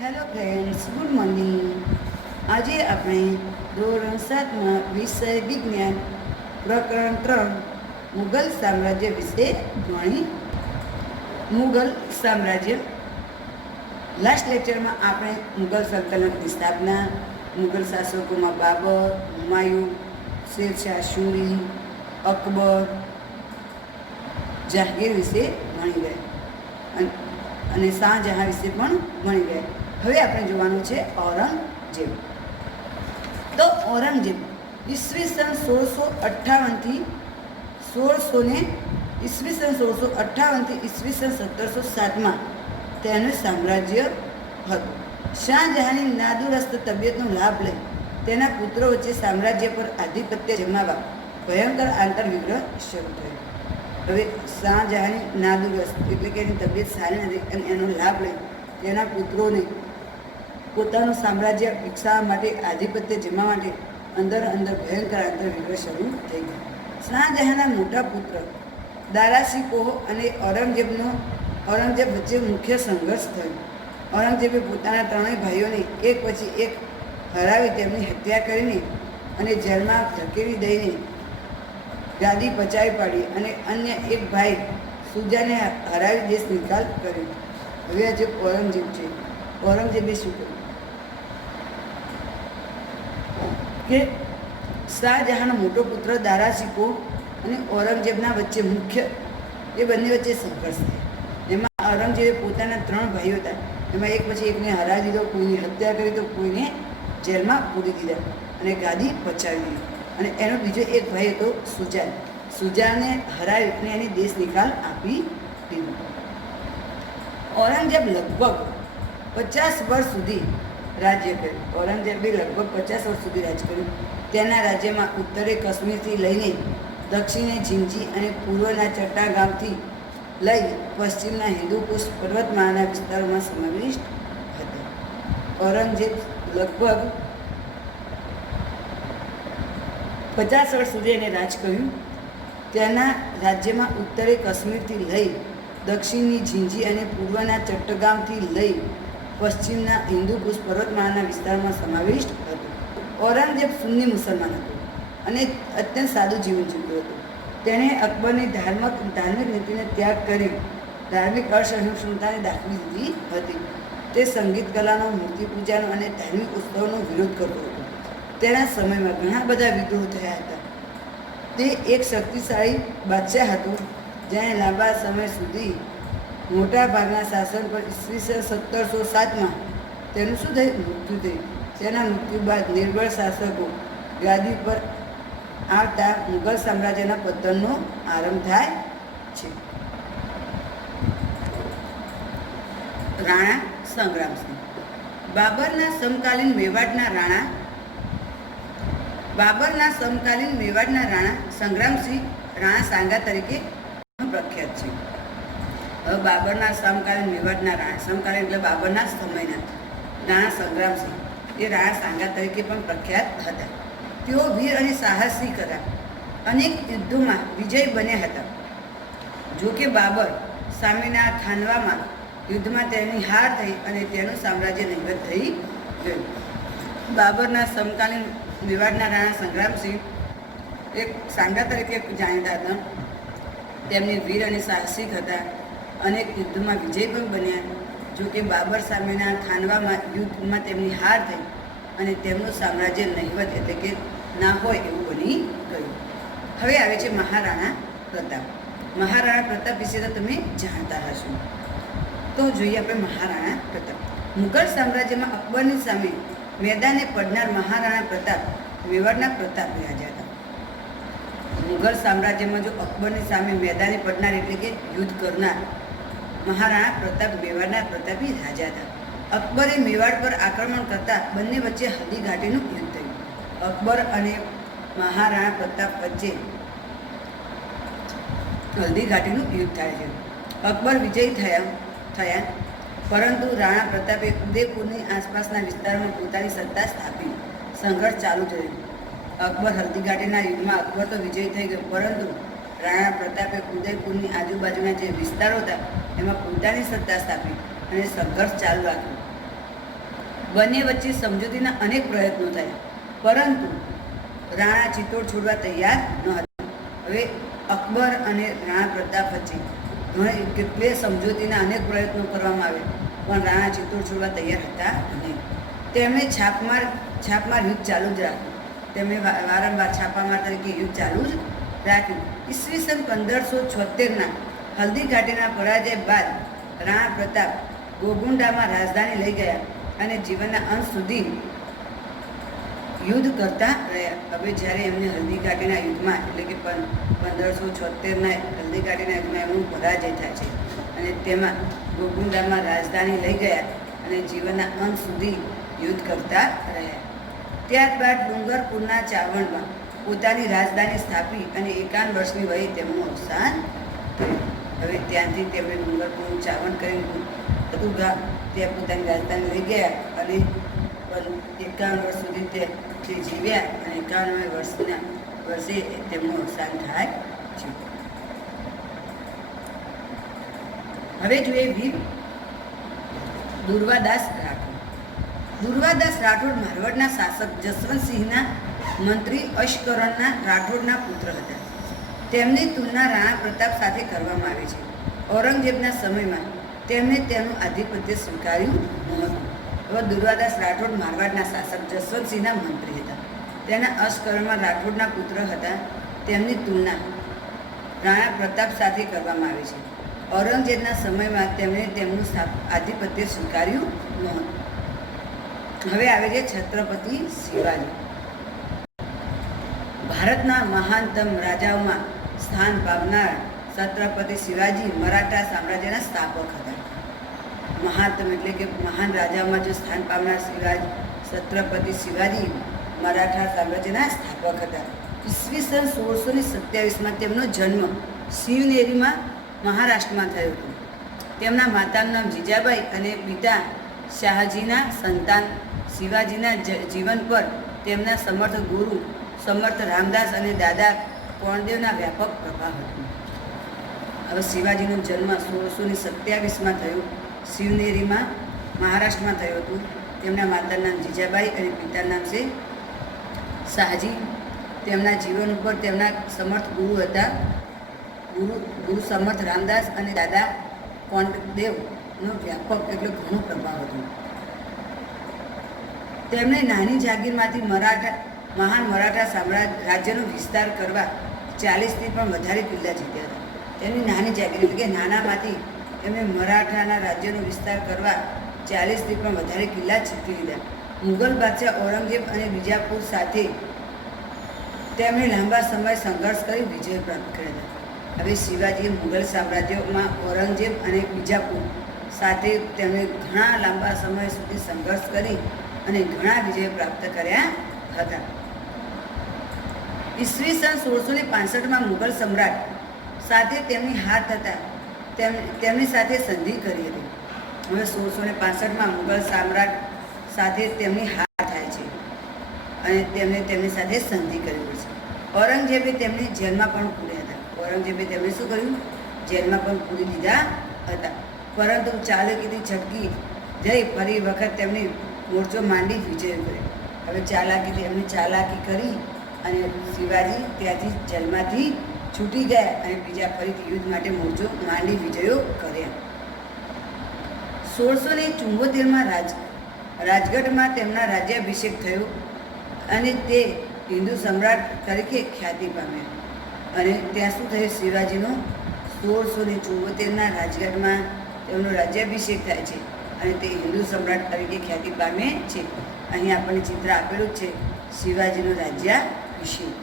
Hello friends, good morning. આજે આપણે ધોરણ 7માં વિષય વિજ્ઞાન પ્રકરણ 3 મુગલ સામ્રાજ્ય વિશે ભણી. મુગલ સામ્રાજ્ય લાસ્ટ લેક્ચરમાં આપણે મુગલ સલ્તનતની સ્થાપના, મુગલ શાસકોમાં બાબર, હુમાયુન, શેરશાહ સૂરી, અકબર, જહાંગીર વિશે ભણી ગયા અને શાહજહાં વિશે પણ ભણી ગયા. હવે આપણે જોવાનું છે ઔરંગઝેબ. તો ઔરંગઝેબ ઈસવીસન 1658થી ઈસવીસન 1707માં તેનું સામ્રાજ્ય હતું. શાહજહાંની નાદુરસ્ત તબિયતનો લાભ લઈ તેના પુત્રો વચ્ચે સામ્રાજ્ય પર આધિપત્ય જમાવવા ભયંકર આંતરવિગ્રહ શરૂ થયો. હવે શાહજહાંની નાદુરસ્ત એટલે કે એની તબિયત સારી નથી અને એનો લાભ લઈ તેના પુત્રોને પોતાનું સામ્રાજ્ય વિકસાવવા માટે, આધિપત્ય જમાવવા માટે અંદર ભયંકર આંતરવિગ્રહ શરૂ થઈ ગયા. શાહજહાંના મોટા પુત્ર દારાશિકોહ અને ઔરંગઝેબ વચ્ચે મુખ્ય સંઘર્ષ થયો. ઔરંગઝેબે પોતાના ત્રણેય ભાઈઓને એક પછી એક હરાવી તેમની હત્યા કરીને અને જેલમાં ધકેલી દઈને ગાદી પચાવી પાડી અને અન્ય એક ભાઈ સુજાને હરાવી દેશ નિકાલ કર્યો. હવે આ જે ઔરંગઝેબ છે, ઔરંગઝેબે શું કર્યું કે શાહજહાંનો મોટો પુત્ર દારાશિકોહ અને ઔરંગઝેબના વચ્ચે મુખ્ય એ બંને વચ્ચે સંઘર્ષ થયો. એમાં ઔરંગઝેબે પોતાના 3 ભાઈઓ હતા, એમાં એક પછી એકને હરાવી દીધો, કોઈની હત્યા કરી તો કોઈને જેલમાં પૂરી દીધા અને ગાદી પચાવી દીધી. અને એનો બીજો એક ભાઈ હતો સુજાને હરાવી અને એની દેશ નિકાલ આપી દીધું. ઔરંગઝેબ લગભગ 50 વર્ષ સુધી રાજ્ય કર્યું. ઔરંગઝેબે લગભગ 50 વર્ષ સુધી રાજ કર્યું. તેના રાજ્યમાં ઉત્તરે કાશ્મીરથી લઈને દક્ષિણે ઝિંજી અને પૂર્વના ચટ્ટાગામથી લઈ પશ્ચિમના હિન્દુકુશ પર્વતમાળાના વિસ્તારોમાં સમાવિષ્ટ હતા. ઔરંગઝેબ લગભગ 50 વર્ષ સુધી એને રાજ કર્યું. તેના રાજ્યમાં ઉત્તરે કાશ્મીરથી લઈ દક્ષિણની ઝિંજી અને પૂર્વના ચટ્ટગામથી લઈ પશ્ચિમના હિન્દુકુશ પર્વતમાળાના વિસ્તારમાં સમાવિષ્ટ હતો. ઔરંગઝેબ સુન્ની મુસલમાન હતો અને અત્યંત સાદું જીવન જીવતો હતો. તેણે અકબરની ધાર્મિક નીતિને ત્યાગ કરી ધાર્મિક અસહિષ્ણુતાને દાખવી દીધી હતી. તે સંગીત કલાનો, મૂર્તિ પૂજાનો અને ધાર્મિક ઉત્સવોનો વિરોધ કરતો હતો. તેના સમયમાં ઘણા બધા વિદ્રોહ થયા હતા. તે એક શક્તિશાળી બાદશાહ હતો જેણે લાંબા સમય સુધી મોટા ભાગના શાસન પર ઈસવીસન 1707માં તેનું શું થયું? મૃત્યુ થયું. તેના મૃત્યુ બાદ નિર્બળ શાસકો ગાદી પર આવતા મુગલ સામ્રાજ્યના પતનનો આરંભ થાય છે. રાણા સંગ્રામસિંહ બાબરના સમકાલીન મેવાડના રાણા સંગ્રામસિંહ રાણા સાંગા તરીકે પ્રખ્યાત છે. હવે બાબરના સમકાલીન મેવાડના રાણા, સમકાલીન એટલે બાબરના સમયના રાણા સંગ્રામસિંહ એ રાણા સાંગા તરીકે પણ પ્રખ્યાત હતા. તેઓ વીર અને સાહસિક હતા. અનેક યુદ્ધોમાં વિજય બન્યા હતા. જોકે બાબર સામેના ખાનવામાં યુદ્ધમાં તેની હાર થઈ અને તેનું સામ્રાજ્ય નહિવત થઈ ગયું. બાબરના સમકાલીન મેવાડના રાણા સંગ્રામસિંહ એક સાંગા તરીકે જાણીતા હતા. તેમની વીર અને સાહસિક હતા. અનેક યુદ્ધમાં વિજય પણ બન્યા. જોકે બાબર સામેના ખાનવામાં યુદ્ધમાં તેમની હાર થઈ અને તેમનું સામ્રાજ્ય નહિવત એટલે કે ના હોય એવું બની ગયું. હવે આવે છે મહારાણા પ્રતાપ. મહારાણા પ્રતાપ વિશે તો તમે જાણતા હશો. તો જોઈએ આપણે મહારાણા પ્રતાપ. મુગલ સામ્રાજ્યમાં અકબરની સામે મેદાને પડનાર મહારાણા પ્રતાપ મેવાડના પ્રતાપ રાજા હતા. મુગલ સામ્રાજ્યમાં જો અકબરની સામે મેદાને પડનાર એટલે કે યુદ્ધ કરનાર મહારાણા પ્રતાપ મેવાડના પ્રતાપી રાજા હતા. અકબરે મેવાડ પર આક્રમણ કરતા બંને વચ્ચે હલ્દી ઘાટીનું યુદ્ધ થયું. અકબર અને મહારાણા પ્રતાપ વચ્ચે હલ્દી ઘાટીનું યુદ્ધ થાય છે. અકબર વિજયી થયા પરંતુ રાણા પ્રતાપે ઉદયપુરની આસપાસના વિસ્તારમાં પોતાની સત્તા સ્થાપી. સંઘર્ષ ચાલુ થયો. અકબર હલ્દી ઘાટીના યુદ્ધમાં અકબર તો વિજયી થઈ ગયો, પરંતુ રાણા પ્રતાપે ઉદયપુરની આજુબાજુના જે વિસ્તારો હતા એમાં પોતાની સત્તા સ્થાપી અને સંઘર્ષ ચાલુ રાખ્યો. બંને વચ્ચે સમજૂતીના અનેક પ્રયત્નો થયા, પરંતુ રાણા ચિત્તોડ છોડવા તૈયાર ન હતા. હવે અકબર અને રાણા પ્રતાપ વચ્ચે કેટલી સમજૂતીના અનેક પ્રયત્નો કરવામાં આવ્યા, પણ રાણા ચિત્તોડ છોડવા તૈયાર હતા નહીં. તેમણે છાપમાર યુદ્ધ ચાલુ જ રાખ્યું. તેમણે વારંવાર છાપામાર તરીકે યુદ્ધ ચાલુ જ રાખ્યું. ઈસવીસન 1576ના હલ્દી ઘાટીના પરાજય બાદ રાણા પ્રતાપ ગોગુંડામાં રાજધાની લઈ ગયા અને જીવનના અંત સુધી યુદ્ધ કરતા રહ્યા. હવે જ્યારે એમને હલ્દી ઘાટીના યુદ્ધમાં એટલે કે 1576ના હલ્દી ઘાટીના યુદ્ધમાં એમનું પરાજય થાય છે અને તેમાં ગોગુંડામાં રાજધાની લઈ ગયા અને જીવનના અંત સુધી યુદ્ધ કરતા રહ્યા. ત્યારબાદ ડુંગરપુરના ચાવણમાં પોતાની રાજધાની સ્થાપી અને 51 વર્ષની વયે તેમનું અવસાન થયું. હવે ત્યાંથી તેમણે ડુંગરપુરનું ચાવણ કરીને ઉગા ત્યાં પોતાની રાજધાની લઈ ગયા અને 51 વર્ષ સુધી તે જીવ્યા અને 51 વર્ષે તેમનું અવસાન થાય છે. હવે જોઈએ વીર દુર્વાદાસ રાઠોડ. દુર્વાદાસ રાઠોડ મારવાડના શાસક જસવંતસિંહના મંત્રી અશ્કરણના રાઠોડના પુત્ર હતા. તેમની તુલના રાણા પ્રતાપ સાથે કરવામાં આવે છે. ઔરંગઝેબના સમયમાં તેમણે તેનું આધિપત્ય સ્વીકાર્યું નહોતું. હવે દુર્વાદાસ રાઠોડ મારવાડના શાસક જસવંતસિંહના મંત્રી હતા. તેના અશ્કરણમાં રાઠોડના પુત્ર હતા. તેમની તુલના રાણા પ્રતાપ સાથે કરવામાં આવે છે. ઔરંગઝેબના સમયમાં તેમણે તેમનું આધિપત્ય સ્વીકાર્યું નહોતું. હવે આવે છે છત્રપતિ શિવાજી. ભારતના મહાનતમ રાજાઓમાં સ્થાન પામનાર છત્રપતિ શિવાજી મરાઠા સામ્રાજ્યના સ્થાપક હતા. મહાનતમ એટલે કે મહાન રાજાઓમાં જો સ્થાન પામનાર છત્રપતિ શિવાજી મરાઠા સામ્રાજ્યના સ્થાપક હતા. ઈસવીસન 1627માં તેમનો જન્મ શિવનેરીમાં મહારાષ્ટ્રમાં થયો હતો. તેમના માતાનું નામ જીજાબાઈ અને પિતા શાહજીના સંતાન શિવાજીના જીવન પર તેમના સમર્થ ગુરુ સમર્થ રામદાસ અને દાદા કોણદેવના વ્યાપક પ્રભાવ હતો. હવે શિવાજીનો જન્મ 1627માં થયો. શિવનેરીમાં મહારાષ્ટ્રમાં થયું હતું. તેમના માતાનું નામ જીજાબાઈ અને પિતાનું નામ છે શાહજી. તેમના જીવન ઉપર તેમના સમર્થ ગુરુ હતા ગુરુ સમર્થ રામદાસ અને દાદા કોણદેવનો વ્યાપક એટલે ઘણો પ્રભાવ હતો. તેમણે નાની જાગીરમાંથી મહાન મરાઠા રાજ્યનો વિસ્તાર કરવા 40થી પણ વધારે કિલ્લા જીત્યા હતા. તેમની નાની જાગીર એટલે કે નાનામાંથી તેમણે મરાઠાના રાજ્યનો વિસ્તાર કરવા 40થી પણ વધારે કિલ્લા જીતી લીધા. મુગલ બાદશાહ ઔરંગઝેબ અને બીજાપુર સાથે તેમણે લાંબા સમય સંઘર્ષ કરી વિજય પ્રાપ્ત કર્યા હતા. હવે શિવાજીએ મુગલ સામ્રાજ્યમાં ઔરંગઝેબ અને બીજાપુર સાથે તેમણે ઘણા લાંબા સમય સુધી સંઘર્ષ કરી અને ઘણા વિજય પ્રાપ્ત કર્યા હતા. ઈસવીસન 1665માં મુગલ સમ્રાટ સાથે તેમની હાર થતાં તેમની સાથે સંધિ કરી હતી. હવે 1665માં મુગલ સમ્રાટ સાથે તેમની હાર થાય છે અને તેમની સાથે સંધિ કરી છે. ઔરંગઝેબે તેમને જેલમાં પણ પૂર્યા હતા. ઔરંગઝેબે તેમને શું કર્યું? જેલમાં પણ પૂરી દીધા હતા. પરંતુ ચાલાકીથી છટકી જઈ ફરી વખત તેમની મોરચો માંડી વિજય કર્યો. હવે એમની ચાલાકી કરી અને શિવાજી ત્યાંથી જેલમાંથી છૂટી ગયા અને બીજા ફરીથી યુદ્ધ માટે મોરચો માંડી વિજયો કર્યા. 1674માં રાજગઢમાં તેમના રાજ્યાભિષેક થયો અને તે હિન્દુ સમ્રાટ તરીકે ખ્યાતિ પામ્યા. અને ત્યાં શું થયું? શિવાજીનો 1674ના રાજગઢમાં તેમનો રાજ્યાભિષેક થાય છે અને તે હિન્દુ સમ્રાટ તરીકે ખ્યાતિ પામે છે. અહીં આપણને ચિત્ર આપેલું છે શિવાજીનો રાજ્યાભિષેક.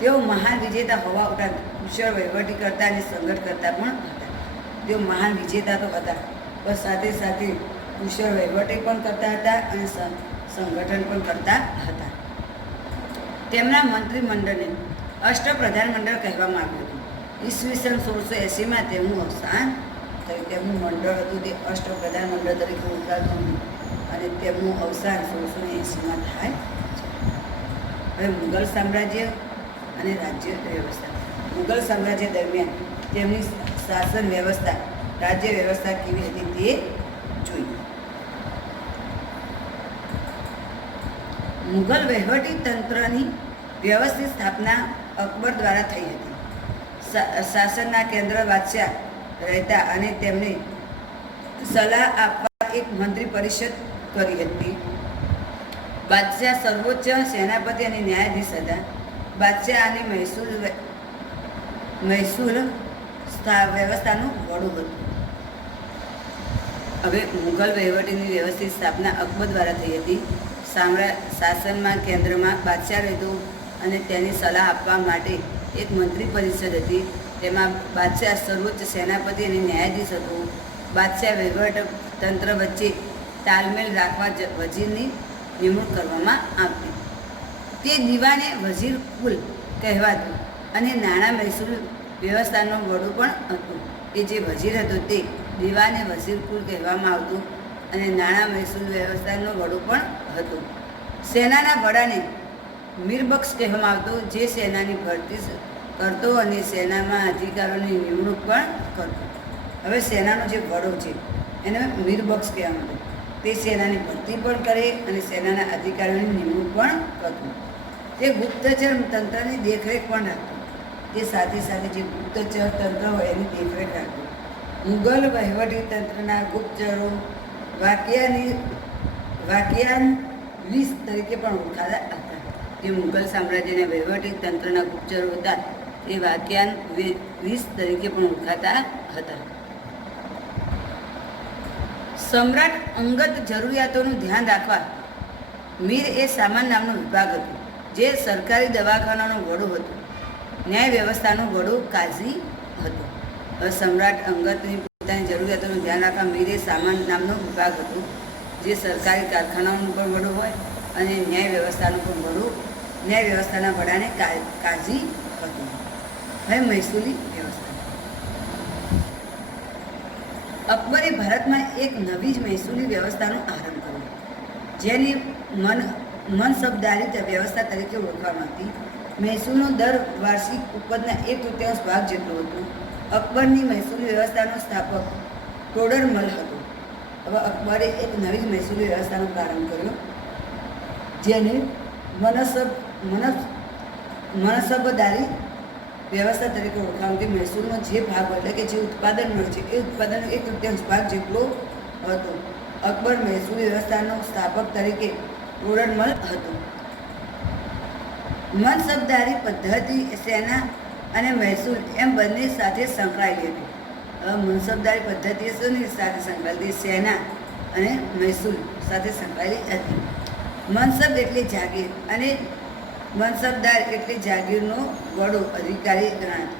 તેઓ મહાન વિજેતા હોવા ઉપરાંત કુશળ વહીવટીકર્તા અને સંગઠનકર્તા પણ હતા. તેઓ મહાન વિજેતા તો હતા, પણ સાથે સાથે કુશળ વહીવટી પણ કરતા હતા અને સંગઠન પણ કરતા હતા. તેમના મંત્રીમંડળને અષ્ટપ્રધાનમંડળ કહેવામાં આવ્યું હતું. ઈસવીસન 1680માં તેમનું અવસાન થયું. તેમનું મંડળ હતું તે અષ્ટપ્રધાનમંડળ તરીકે ઓળખાતું હતું અને તેમનું અવસાન 1680માં થાય છે. હવે મુગલ સામ્રાજ્ય અને રાજ્ય વ્યવસ્થા. મુગલ સામ્રાજ્ય દરમિયાન તેમની શાસન વ્યવસ્થા રાજ્ય વ્યવસ્થા કેવી હતી તે જોઈએ. મુઘલ વહીવટી તંત્રની વ્યવસ્થિત સ્થાપના અકબર દ્વારા થઈ હતી. શાસનના કેન્દ્ર બાદશાહ રહેતા અને તેમને સલાહ આપવા એક મંત્રી પરિષદ કરી હતી. બાદશાહ સર્વોચ્ચ સેનાપતિ અને ન્યાયાધીશ હતા. બાદશાહ અને મહેસૂલ વ્યવસ્થાનું વડું હતું. હવે મુઘલ વહીવટીની વ્યવસ્થિત સ્થાપના અકબર દ્વારા થઈ હતી. શાસનમાં કેન્દ્રમાં બાદશાહ રહેતો અને તેની સલાહ આપવા માટે એક મંત્રી પરિષદ હતી. તેમાં બાદશાહ સર્વોચ્ચ સેનાપતિ અને ન્યાયાધીશ હતો. બાદશાહ વહીવટ તંત્ર વચ્ચે તાલમેલ રાખવા વજીરની નિમણૂક કરવામાં આવતી. તે દીવાને વજીર કુલ કહેવાતું અને નાણાં મહેસૂલ વ્યવસ્થાનો વડો પણ હતો. એ જે વજીર હતો તે દીવાને વજીર કુલ કહેવામાં આવતું અને નાણાં મહેસૂલ વ્યવસ્થાનો વડો પણ હતો. સેનાના વડાને મીરબક્ષ કહેવામાં આવતો, જે સેનાની ભરતી કરતો અને સેનામાં અધિકારોની નિમણૂક પણ કરતો. હવે સેનાનો જે વડો છે એને મીરબક્ષ કહેવામાં આવતો. તે સેનાની ભરતી પણ કરે અને સેનાના અધિકારીઓની નિમણૂક પણ કરતો. તે ગુપ્તચર તંત્રની દેખરેખ પણ રાખતો. તે સાથે સાથે જે ગુપ્તચર તંત્ર હોય એની દેખરેખ રાખતો. મુઘલ વહીવટી તંત્રના ગુપ્તચરો વાકિયાનવીસ તરીકે પણ ઓળખાતા હતા. જે મુઘલ સામ્રાજ્યના વહીવટી તંત્રના ગુપ્તચરો હતા તે વાકિયાનવીસ તરીકે પણ ઓળખાતા હતા. સમ્રાટ અંગત જરૂરિયાતોનું ધ્યાન રાખવા મીર એ સામાન નામનો વિભાગ હતો, જે સરકારી દવાખાનાનો વડો હતો. ન્યાય વ્યવસ્થાનો વડો કાઝી હતો. સમ્રાટ અંગતની પોતાની જરૂરિયાતોનું ધ્યાન રાખવા મીર એ સામાન નામનો વિભાગ હતો, જે સરકારી કારખાનાઓનું પણ વડો હોય અને ન્યાય વ્યવસ્થાનું પણ વડો. ન્યાય વ્યવસ્થાના વડાને કાઝી હતું. હવે મહેસૂલી વ્યવસ્થા. અકબરે ભારતમાં એક નવી જ મહેસૂલી વ્યવસ્થાનો આરંભ કર્યો, જેની મનસબદારી વ્યવસ્થા તરીકે ઓળખવામાં આવતી. મહેસૂલનો દર વાર્ષિક ઉપજના 1/3 ભાગ જેટલો હતો. અકબરની મહેસૂલી વ્યવસ્થાનો સ્થાપક ટોડરમલ હતો. હવે અકબરે એક નવી જ મહેસૂલી વ્યવસ્થાનો પ્રારંભ કર્યો, જેને મનસબદારી વ્યવસ્થા તરીકે ઓળખાણ કે મહેસૂલનો જે ભાગ એટલે કે જે ઉત્પાદન મળે છે એ ઉત્પાદનનો 1/3 ભાગ જેટલો હતો. અકબર મહેસૂલી વ્યવસ્થાનો સ્થાપક તરીકે ટોડરમલ હતો. મનસબદારી પદ્ધતિ સેના અને મહેસૂલ એમ બંને સાથે સંકળાયેલી હતી. મનસબદારી પદ્ધતિ શેની સાથે સંકળાયેલી? સેના અને મહેસૂલ સાથે સંકળાયેલી હતી. મનસબ એટલે જાગીર અને મનસબદાર એટલે જાગીરનો વડો અધિકારી ગણાતો.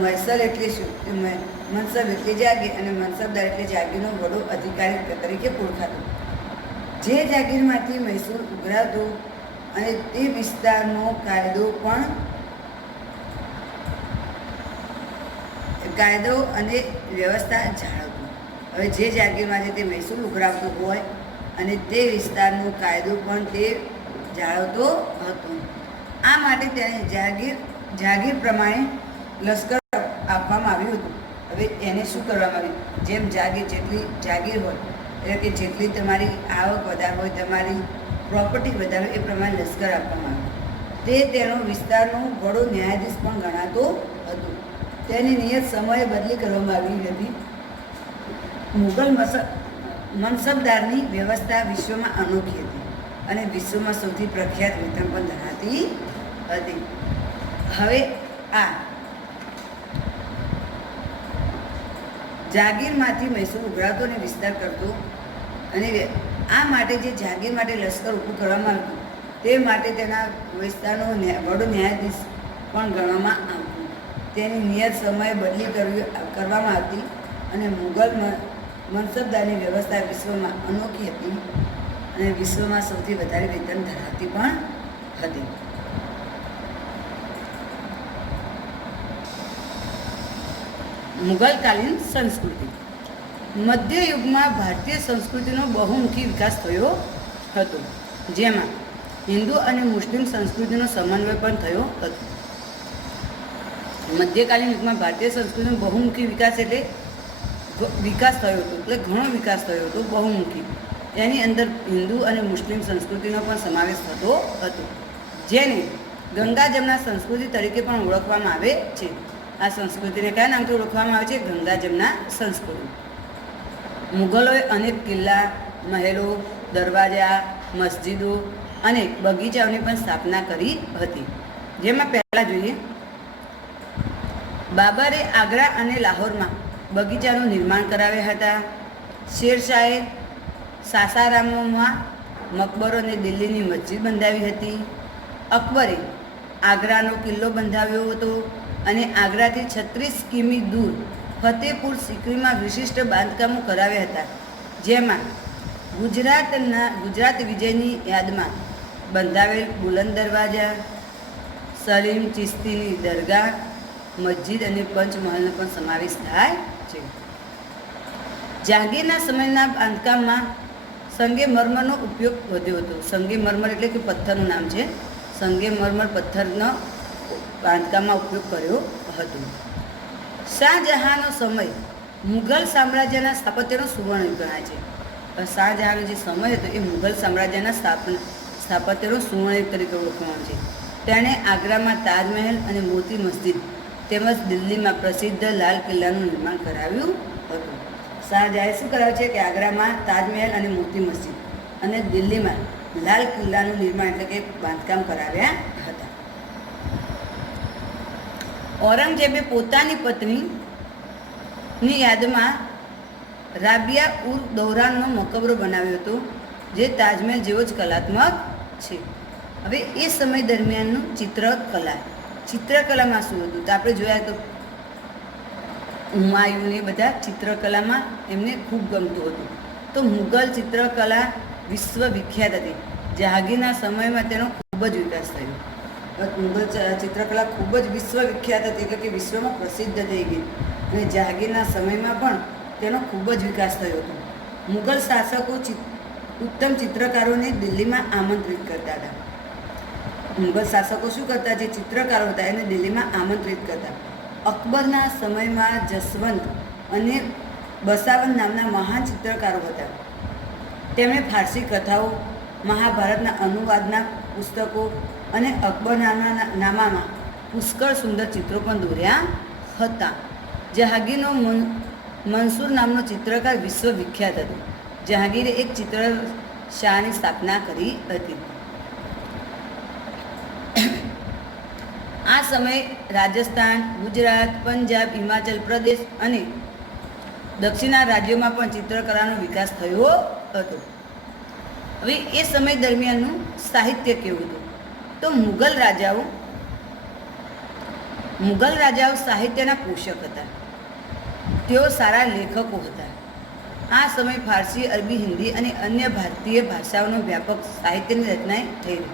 મહેસલ એટલે શું? મનસબ એટલે જાગીર અને મનસબદાર એટલે જાગીરનો વડો અધિકારી તરીકે ઓળખાતો. જે જાગીરમાંથી મહેસૂલ ઉઘરાવતો અને તે વિસ્તારનો કાયદો અને વ્યવસ્થા જાળવતો. હવે જે જાગીરમાંથી તે મહેસૂલ ઉઘરાવતો હોય અને તે વિસ્તારનો કાયદો પણ તે જાળવતો હતો. આ માટે તેને જાગીર પ્રમાણે લશ્કર આપવામાં આવ્યું હતું. હવે એને શું કરવામાં આવ્યું? જેમ જેટલી જાગીર હોય એટલે કે જેટલી તમારી આવક વધારે હોય, તમારી પ્રોપર્ટી વધારે હોય, એ પ્રમાણે લશ્કર આપવામાં આવ્યું. તે તેનો વિસ્તારનો વડો ન્યાયાધીશ પણ ગણાતો હતો. તેની નિયત સમયે બદલી કરવામાં આવી હતી. મુઘલ મનસબદારની વ્યવસ્થા વિશ્વમાં અનોખી હતી અને વિશ્વમાં સૌથી પ્રખ્યાત વેતન પણ ધરાવતી હતી. હવે આ જાગીરમાંથી મહેસૂલ ઉઘરાવતો અને વિસ્તાર કરતો અને આ માટે જે જાગીર માટે લશ્કર ઊભું કરવામાં આવતું તે માટે તેના વિસ્તારનો વડો ન્યાયાધીશ પણ ગણવામાં આવતું. તેની નિયત સમયે બદલી કરવામાં આવતી અને મુઘલ મનસબદારની વ્યવસ્થા વિશ્વમાં અનોખી હતી અને વિશ્વમાં સૌથી વધારે વેતન ધરાવતી પણ હતી. મુઘલકાલીન સંસ્કૃતિ. મધ્યયુગમાં ભારતીય સંસ્કૃતિનો બહુમુખી વિકાસ થયો હતો, જેમાં હિન્દુ અને મુસ્લિમ સંસ્કૃતિનો સમન્વય પણ થયો હતો. મધ્યકાલીન યુગમાં ભારતીય સંસ્કૃતિનો બહુમુખી વિકાસ એટલે વિકાસ થયો હતો, એટલે ઘણો વિકાસ થયો હતો, બહુમુખી. એની અંદર હિન્દુ અને મુસ્લિમ સંસ્કૃતિનો પણ સમાવેશ થતો હતો, જેને ગંગા જમના સંસ્કૃતિ તરીકે પણ ઓળખવામાં આવે છે. આ સંસ્કૃતિને કયા નામથી ઓળખવામાં આવે છે? ગંગા જમના સંસ્કૃતિ. મુગલોએ અનેક કિલ્લા, મહેલો, દરવાજા, મસ્જિદો અને બગીચાઓની પણ સ્થાપના કરી હતી. જેમાં પહેલાં જોઈએ, બાબરે આગ્રા અને લાહોરમાં બગીચાનું નિર્માણ કરાવ્યા હતા. શેરશાહે સાસારામમાં મકબરો અને દિલ્હીની મસ્જિદ બંધાવી હતી. અકબરે આગ્રાનો કિલ્લો બંધાવ્યો હતો અને આગ્રાથી 36 કિમી દૂર ફતેહપુર સિકરીમાં વિશિષ્ટ બાંધકામો કરાવ્યા હતા, જેમાં ગુજરાત વિજયની યાદમાં બંધાવેલ બુલંદ દરવાજા, સલીમ ચિશ્તીની દરગાહ, મસ્જિદ અને પંચમહલનો પણ સમાવેશ થાય છે. જહાંગીરના સમયના બાંધકામમાં સંગેમરમરનો ઉપયોગ વધ્યો હતો. સંગેમરમર એટલે કે પથ્થરનું નામ છે. સંગેમરમર પથ્થરનો બાંધકામમાં ઉપયોગ કર્યો હતો. શાહજહાંનો સમય મુઘલ સામ્રાજ્યના સ્થાપત્યનો સુવર્ણ ગણાય છે. શાહજહાંનો જે સમય હતો એ મુઘલ સામ્રાજ્યના સ્થાપત્યનો સુવર્ણ તરીકે ઓળખવામાં છે. તેણે આગ્રામાં તાજમહેલ અને મોતી મસ્જિદ તેમજ દિલ્હીમાં પ્રસિદ્ધ લાલ કિલ્લાનું નિર્માણ કરાવ્યું હતું. શાહજહાંએ શું કરાવ્યું છે કે આગ્રામાં તાજમહેલ અને મોતી મસ્જિદ અને દિલ્હીમાં લાલ કિલ્લાનું નિર્માણ એટલે કે બાંધકામ કરાવ્યા હતા. ઔરંગઝેબે પોતાની પત્નીની યાદમાં રાબિયા ઉર દૌરાનનો મકબરો બનાવ્યો હતો, જે તાજમહેલ જેવો જ કલાત્મક છે. હવે એ સમય દરમિયાનનું ચિત્રકલામાં શું હતું? તો આપણે જોયા તો હુમાયુને બધા ચિત્રકલામાં એમને ખૂબ ગમતું હતું. તો મુઘલ ચિત્રકલા વિશ્વવિખ્યાત હતી. જહાંગીરના સમયમાં તેનો ખૂબ જ વિકાસ થયો. મુઘલ ચિત્રકલા ખૂબ જ વિશ્વવિખ્યાત હતી, એટલે કે વિશ્વમાં પ્રસિદ્ધ થઈ ગઈ. અને જહાંગીરના સમયમાં પણ તેનો ખૂબ જ વિકાસ થયો હતો. મુઘલ શાસકો ઉત્તમ ચિત્રકારોને દિલ્હીમાં આમંત્રિત કરતા હતા. મુઘલ શાસકો શું કરતા? જે ચિત્રકારો હતા એને દિલ્હીમાં આમંત્રિત કરતા. અકબરના સમયમાં જસવંત અને બસાવન નામના મહાન ચિત્રકારો હતા. તેમણે ફારસી કથાઓ, મહાભારતના અનુવાદના પુસ્તકો અને અકબરનામામાં પુષ્કળ સુંદર ચિત્રો પણ દોર્યા હતા. જહાંગીરનો મંસૂર નામનો ચિત્રકાર વિશ્વવિખ્યાત હતો. જહાંગીરે એક ચિત્રશાળાની સ્થાપના કરી હતી. આ સમયે રાજસ્થાન, ગુજરાત, પંજાબ, હિમાચલ પ્રદેશ અને દક્ષિણના રાજ્યોમાં પણ ચિત્રકલાનો વિકાસ થયો હતો. હવે એ સમય દરમિયાનનું સાહિત્ય કેવું હતું? તો મુઘલ રાજાઓ સાહિત્યના પોષક હતા. તેઓ સારા લેખકો હતા. આ સમય ફારસી, અરબી, હિન્દી અને અન્ય ભારતીય ભાષાઓનો વ્યાપક સાહિત્યની રચના થઈ રહી.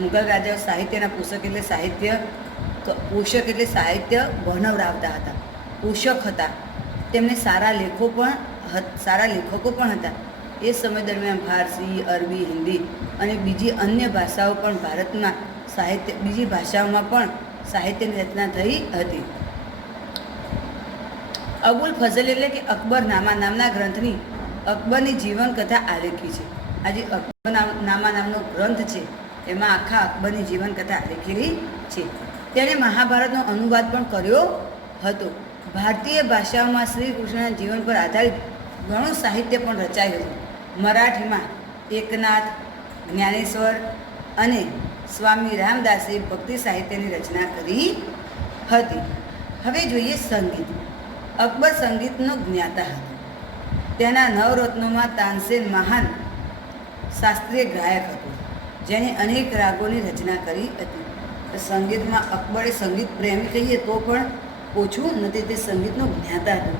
મુઘલ રાજાઓ સાહિત્યના પોષક એટલે સાહિત્ય ભણવડાવતા હતા, પોષક હતા. તેમને સારા લેખકો પણ હતા. એ સમય દરમિયાન ફારસી, અરબી, હિન્દી અને બીજી અન્ય ભાષાઓ પણ ભારતમાં બીજી ભાષાઓમાં પણ સાહિત્યની રચના થઈ હતી. અબુલ ફઝલ એટલે કે અકબરનામા નામના ગ્રંથની અકબરની જીવનકથા આલેખી છે. આ જે અકબરનામા નામનો ગ્રંથ છે એમાં આખા અકબરની જીવનકથા આલેખેલી છે. તેણે મહાભારતનો અનુવાદ પણ કર્યો હતો. ભારતીય ભાષાઓમાં શ્રી કૃષ્ણના જીવન પર આધારિત ઘણું સાહિત્ય પણ રચાયું હતું. મરાઠીમાં એકનાથ, જ્ઞાનેશ્વર અને સ્વામી રામદાસે ભક્તિ સાહિત્યની રચના કરી હતી. હવે જોઈએ સંગીત. અકબર સંગીતનો જ્ઞાતા હતો. તેના નવરત્નોમાં તાનસેન મહાન શાસ્ત્રીય ગાયક હતો, જેણે અનેક રાગોની રચના કરી હતી. સંગીતમાં અકબરે સંગીત પ્રેમી કહીએ તો પણ ઓછું નથી. તે સંગીતનો જ્ઞાતા હતો.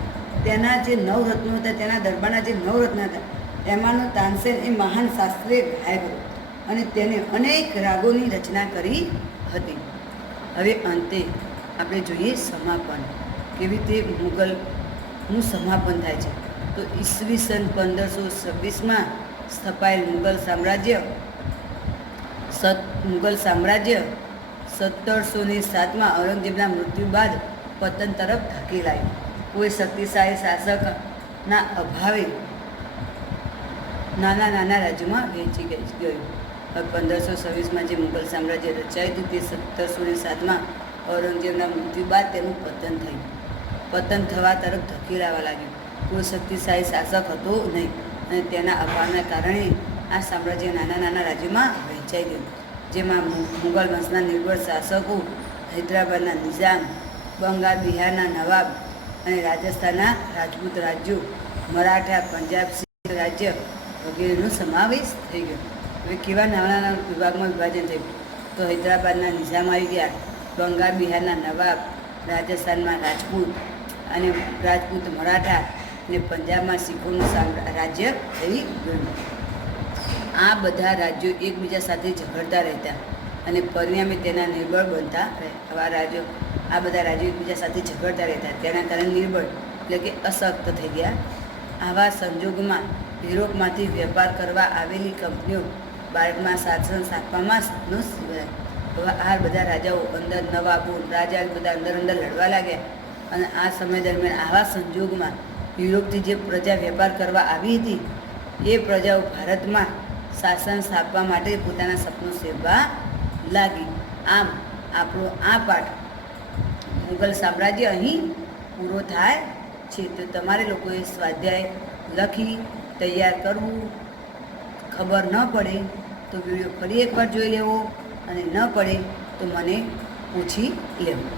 તેના જે નવરત્નો હતા, તેના દરબારના જે નવરત્ન હતા એમાંનો તાનસેન એ મહાન શાસ્ત્રીય ગાયક હતો અને તેને અનેક રાગોની રચના કરી હતી. હવે અંતે આપણે જોઈએ સમાપન. કેવી રીતે મુગલનું સમાપન થાય છે? તો ઈસવીસન 1526માં સ્થપાયેલ મુગલ સામ્રાજ્ય 1707માં ઔરંગઝેબના મૃત્યુ બાદ પતન તરફ ધકેલાયું. કોઈ શક્તિશાળી શાસકના અભાવે નાના નાના રાજ્યોમાં વહેંચી ગયું. હવે 1526માં જે મુઘલ સામ્રાજ્ય રચાયું હતું તે 1707માં ઔરંગઝેબના મૃત્યુ બાદ તેનું પતન થયું. પતન થવા તરફ ધકેલાવા લાગ્યું. કોઈ શક્તિશાળી શાસક હતો નહીં અને તેના અભાવના કારણે આ સામ્રાજ્ય નાના નાના રાજ્યોમાં વહેંચાઈ ગયું, જેમાં મુઘલ વંશના નિર્બળ શાસકો, હૈદરાબાદના નિઝામ, બંગાળ બિહારના નવાબ અને રાજસ્થાનના રાજપૂત રાજ્યો, મરાઠા, પંજાબ, સિંધ રાજ્ય વગેરેનો સમાવેશ થઈ ગયો. હવે કેવા નાના નાના વિભાગમાં વિભાજન થયું તો હૈદરાબાદના નિઝામ આવી ગયા, બંગાળ બિહારના નવાબ, રાજસ્થાનમાં રાજપૂત અને રાજપૂત મરાઠા અને પંજાબમાં શીખોનું રાજ્ય થઈ ગયું. આ બધા રાજ્યો એકબીજા સાથે ઝઘડતા રહેતા અને પરિણામે તેના નિર્બળ બનતા રહ્યા. આ બધા રાજ્યો એકબીજા સાથે ઝઘડતા રહેતા, તેના કારણે નિર્બળ એટલે કે અશક્ત થઈ ગયા. આવા સંજોગોમાં યુરોપમાંથી વેપાર કરવા આવેલી કંપનીઓ ભારતમાં શાસન સ્થાપવામાં સિવાય. હવે આ બધા રાજાઓ અંદર, નવાબો, રાજા બધા અંદર લડવા લાગ્યા અને આ સમય દરમિયાન આવા સંજોગમાં યુરોપથી જે પ્રજા વેપાર કરવા આવી હતી એ પ્રજાઓ ભારતમાં શાસન સ્થાપવા માટે પોતાના સપનું સેવવા લાગી. આમ આપણો આ પાઠ મુઘલ સામ્રાજ્ય અહીં પૂરો થાય છે. તો તમારે લોકોએ સ્વાધ્યાય લખી તૈયાર કરવું. ખબર ન પડે તો વિડીયો ફરી એકવાર જોઈ લેવો અને ન પડે તો મને પૂછી લેવું.